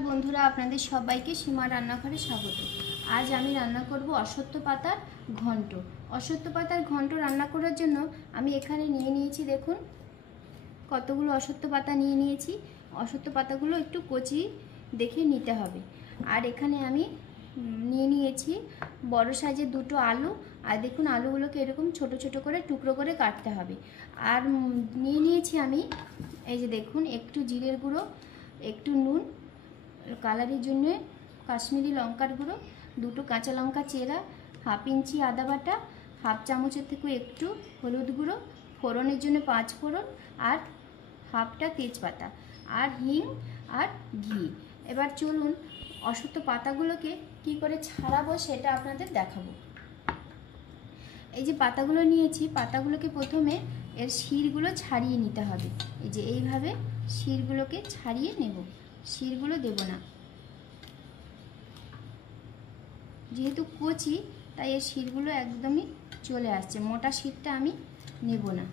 नमस्कार बंधुरा आपनादेर सबाइके सीमा रान्नाघरे स्वागत। आज आमी रान्ना करब अश्वत्थ पातार घंट। अश्वत्थ पातार घंट रान्ना करार जोन्नो आमी एखाने निये नियेछि देखुन कतगुलो अश्वत्थ पाता निये नियेछि। अश्वत्थ पातागुलो एकटु कचि देखे निते हबे। आर एखाने आमी निये नियेछि बड़ो साइजेर दुटो आलू। और देखुन आलूगुलोके एरकम छोटो छोटो करे टुकरो करे काटते हबे। आर निये नियेछि आमी এই যে দেখুন একটু জিরের গুঁড়ো, একটু নুন, কালারের জন্য কাশ্মীরি লঙ্কার গুঁড়ো, দুটো কাঁচা লঙ্কা চেরা, হাফ ইঞ্চি আদা বাটা, হাফ চামচের থেকে একটু হলুদ গুঁড়ো, ফোড়নের জন্য 5 ফোড়ন আর হাফটা তেজপাতা আর হিং আর ঘি। এবার চলুন অশ্বত্থ পাতাগুলোকে কি করে ছাড়াবো সেটা আপনাদের দেখাবো। এই যে পাতাগুলো নিয়েছি, পাতাগুলোকে প্রথমে এর শিরগুলো ছাড়িয়ে নিতে হবে। এই যে এইভাবে শিরগুলোকে ছাড়িয়ে নেব, শিরগুলো দেব না, যেহেতু কচি তাই এর শিরগুলো একদমই চলে আসছে, মোটা শিরটা আমি নেব না।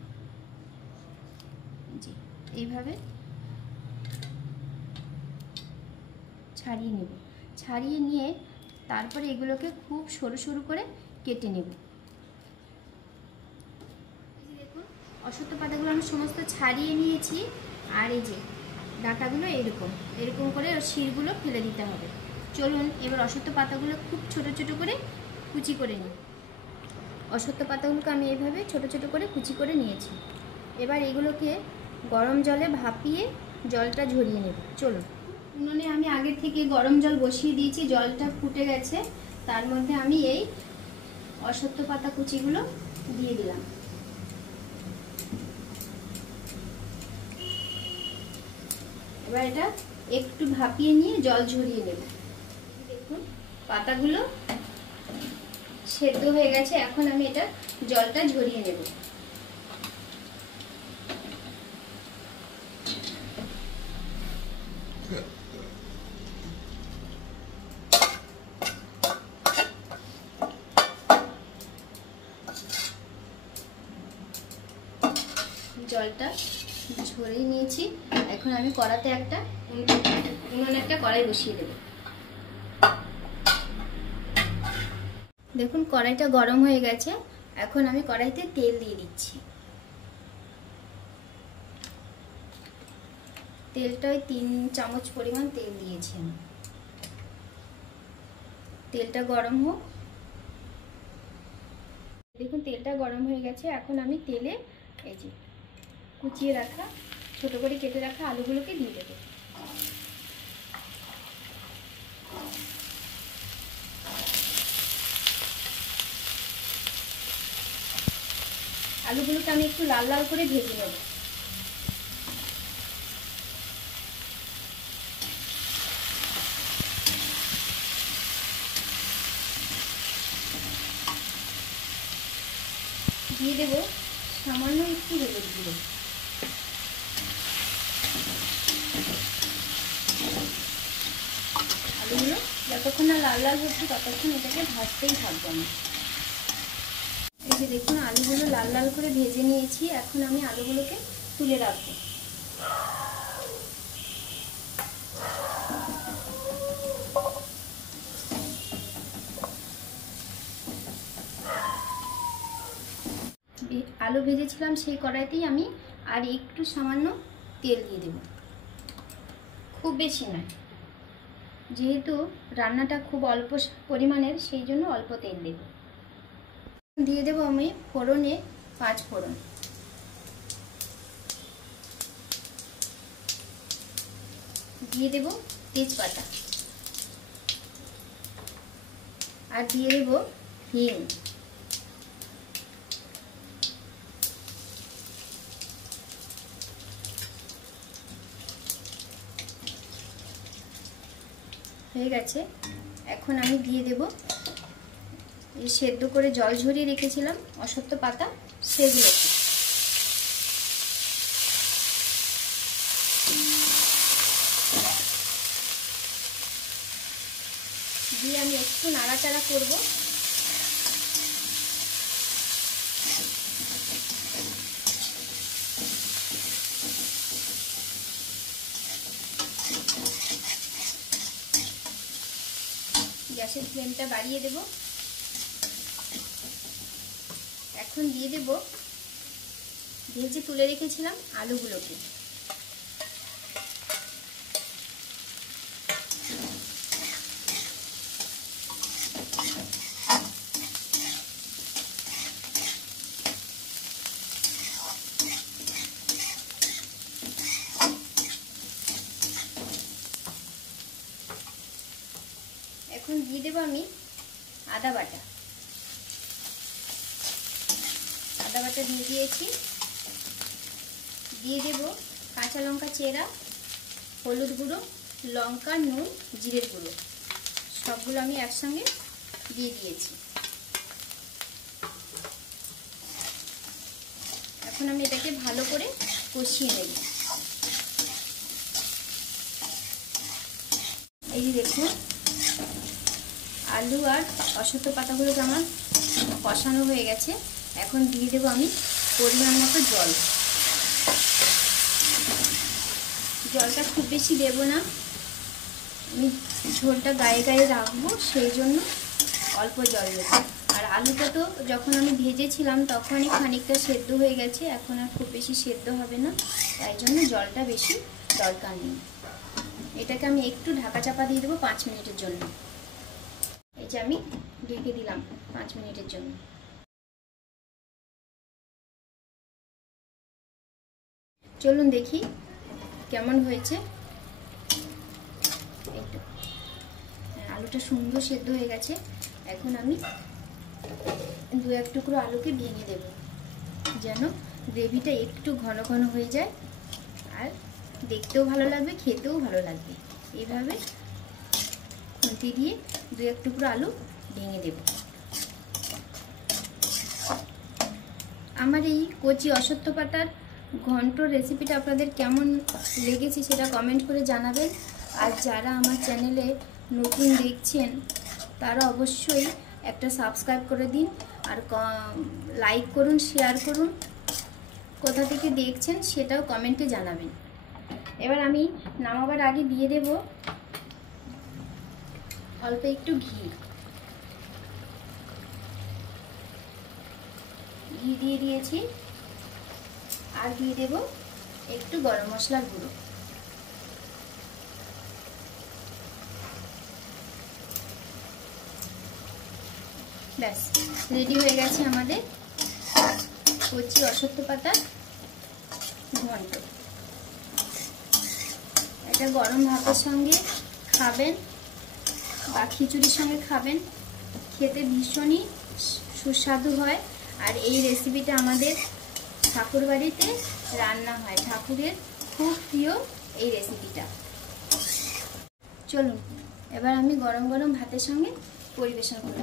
জি এইভাবে ছাড়িয়ে নেব, ছাড়িয়ে নিয়ে তারপরে এগুলোকে খুব সরু সরু করে কেটে নেব। অশ্বত্থ পাতাগুলো আমি সমস্ত ছাড়িয়ে নিয়েছি। আর এই যে ডাঁটাগুলো এরকম এরকম করে ওর শিরগুলো ফেলে দিতে হবে। চলুন এবার অশ্বত্থ পাতাগুলো খুব ছোট ছোট করে কুচি করে নিই। অশ্বত্থ পাতাগুলোকে আমি এইভাবে ছোট ছোট করে কুচি করে নিয়েছি। এবার এগুলোকে গরম জলে ভাপিয়ে জলটা ঝরিয়ে নেব। চলুন উনুনে আমি আগে থেকে গরম জল বসিয়ে দিয়েছি, জলটা ফুটে গেছে। তার মধ্যে আমি এই অশ্বত্থ পাতা কুচিগুলো দিয়ে দিলাম। এবার এটা একটু ভাপিয়ে নিয়ে জল ঝরিয়ে নেব। দেখুন পাতাগুলো সেদ্ধ হয়ে গেছে, এখন আমি এটা জলটা ঝরিয়ে নেব। জলটা ঝরিয়ে নিয়েছি, এখন আমি কড়াতে উনুনে একটা কড়াই বসিয়ে দেব। দেখুন কড়াইটা গরম হয়ে গেছে, এখন আমি কড়াইতে তেল দিয়ে দিচ্ছি। তেলটা ওই 3 চামচ পরিমাণ তেল দিয়েছি আমি। তেলটা গরম হোক। দেখুন তেলটা গরম হয়ে গেছে, এখন আমি তেলে এই যে কুচিয়ে রাখা ছোট করে কেটে রাখা আলুগুলোকে দিয়ে দেবো। আলুগুলোকে আমি একটু লাল লাল করে ভেজে নেব। দিয়ে দেব সামান্য একটু হলুদ গুঁড়ো। আলুগুলো যতক্ষণ না লাল লাল হচ্ছে ততক্ষণ এটাকে ভাজতেই থাকবো আমি। এই যে দেখুন আলুগুলো লাল লাল করে ভেজে নিয়েছি, এখন আমি আলুগুলোকে তুলে রাখবো। আলু ভেজেছিলাম সেই কড়াইতেই আমি আর একটু সামান্য তেল দিয়ে দেব, খুব বেশি নয়, যেহেতু রান্নাটা খুব অল্প পরিমাণের সেই জন্য অল্প তেল দেব। দিয়ে দেব আমি ফোড়নে 5 ফোড়ন, দিয়ে দেব তেজপাতা আর দিয়ে দেব হিং। হয়ে গেছে, এখন আমি দিয়ে দেব এই সেদ্ধ করে জল ঝরিয়ে রেখেছিলাম অশ্বত্থ পাতা, সেগুলো দিয়ে আমি একটু নাড়াচাড়া করব। গ্যাসের ফ্লেমটা বাড়িয়ে দেব। এখন দিয়ে দেব ভেজে তুলে রেখেছিলাম আলুগুলোকে। এখন দিয়ে দেব আমি আদা বাটা। আদা বাটা দিয়ে দিয়েছি। দিয়ে দেব কাঁচা লঙ্কা চেরা, হলুদ গুঁড়ো, লঙ্কা, নুন, জিরের গুঁড়ো, সবগুলো আমি একসঙ্গে দিয়ে দিয়েছি। এখন আমি এটাকে ভালো করে কষিয়ে নেব। এই যে দেখুন আলু আর অশ্বত্থ পাতাগুলোকে আমার কষানো হয়ে গেছে। এখন দিয়ে দেবো আমি পরিমাণ মতো জল। জলটা খুব বেশি দেব না, আমি ঝোলটা গায়ে গায়ে রাখবো, সেই জন্য অল্প জল দেব। আর আলুটা তো যখন আমি ভেজেছিলাম তখনই খানিকটা সেদ্ধ হয়ে গেছে, এখন আর খুব বেশি সেদ্ধ হবে না, তাই জন্য জলটা বেশি দরকার নেই। এটাকে আমি একটু ঢাকা চাপা দিয়ে দেবো 5 মিনিটের জন্য। এই যে আমি ঢেকে দিলাম 5 মিনিটের জন্য। চলুন দেখি কেমন হয়েছে। একটু আলুটা সুন্দর সেদ্ধ হয়ে গেছে। এখন আমি 2-1 টুকরো আলুকে ভেঙে দেব, যেন গ্রেভিটা একটু ঘন ঘন হয়ে যায় আর দেখতেও ভালো লাগবে, খেতেও ভালো লাগবে। এইভাবে খুন্তি দিয়ে 2-1 টুকরো আলু ভেঙে দেব। আমার এই কচি অশ্বত্থ পাতার ঘন্ট রেসিপিটা আপনাদের কেমন লেগেছে সেটা কমেন্ট করে জানাবেন। আর যারা আমার চ্যানেলে নতুন দেখছেন তারা অবশ্যই একটা সাবস্ক্রাইব করে দিন, আর লাইক করুন, শেয়ার করুন। কোথা থেকে দেখছেন সেটাও কমেন্টে জানাবেন। এবার আমি নামাবার আগে দিয়ে দেব অল্প একটু ঘি। ঘি দিয়ে দিয়েছি, আর দিয়ে দেব একটু গরম মশলার গুঁড়ো। ব্যাস রেডি হয়ে গেছে আমাদের কচি অশ্বত্থ পাতার ঘন্ট। এটা গরম ভাতের সঙ্গে খাবেন বা খিচুড়ির সঙ্গে খাবেন, খেতে ভীষণই সুস্বাদু হয়। আর এই রেসিপিটা আমাদের ঠাকুর বাড়িতে রান্না হয়, ঠাকুরের খুব প্রিয় এই রেসিপিটা। চলুন এবার আমি গরম গরম ভাতের সঙ্গে পরিবেশন করব।